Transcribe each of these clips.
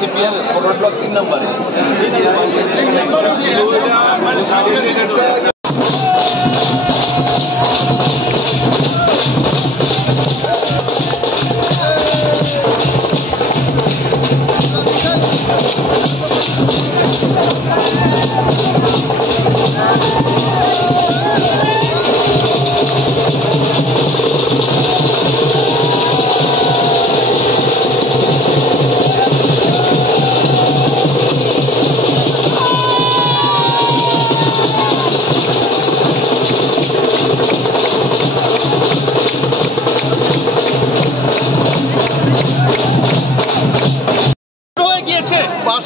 CPM forward block 3 নম্বরে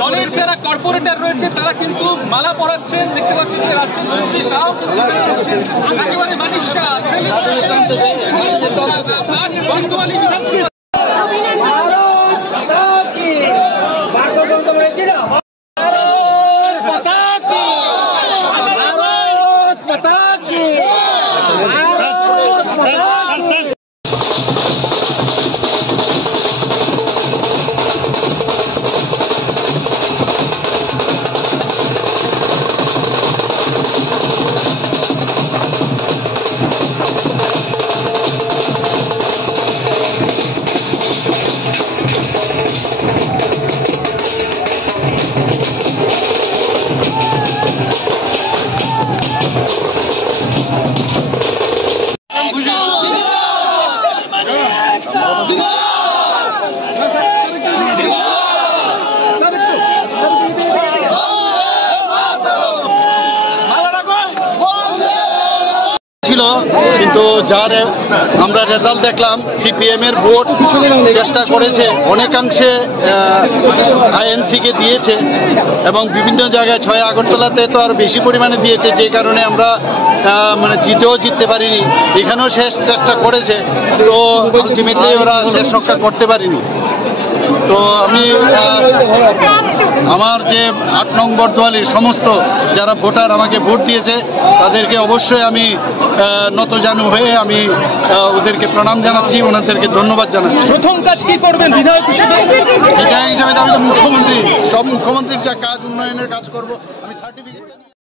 দলের যারা কর্পোরেটর রয়েছে তারা কিন্তু মালা পরাচ্ছেন, দেখতে পাচ্ছেন যে রাজ্যের মন্ত্রী তাও একেবারে মানিক শাহ বর্তমানে বিধানসভা ছিল, কিন্তু যার আমরা রেজাল্ট দেখলাম সিপিএম এর ভোট চেষ্টা করেছে, অনেকাংশে আইএনসিকে দিয়েছে এবং বিভিন্ন জায়গায় 6 আগরতলাতে তো আর বেশি পরিমাণে দিয়েছে, যে কারণে আমরা মানে জিততে পারিনি। এখানেও শেষ চেষ্টা করেছে, তো আলটিমেটলি ওরা শেষ রক্ষা করতে পারিনি। তো আমি আমার যে 8 নং বর্দোয়ালির সমস্ত যারা ভোটার আমাকে ভোট দিয়েছে তাদেরকে অবশ্যই আমি নতজানু হয়ে আমি ওদেরকে প্রণাম জানাচ্ছি, ওনাদেরকে ধন্যবাদ জানাচ্ছি। প্রথম কাজ কি করবেন বিধায়ক হিসেবে? বিধায়ক হিসেবে আমি তো মুখ্যমন্ত্রী, সব মুখ্যমন্ত্রীর যা কাজ, উন্নয়নের কাজ করব।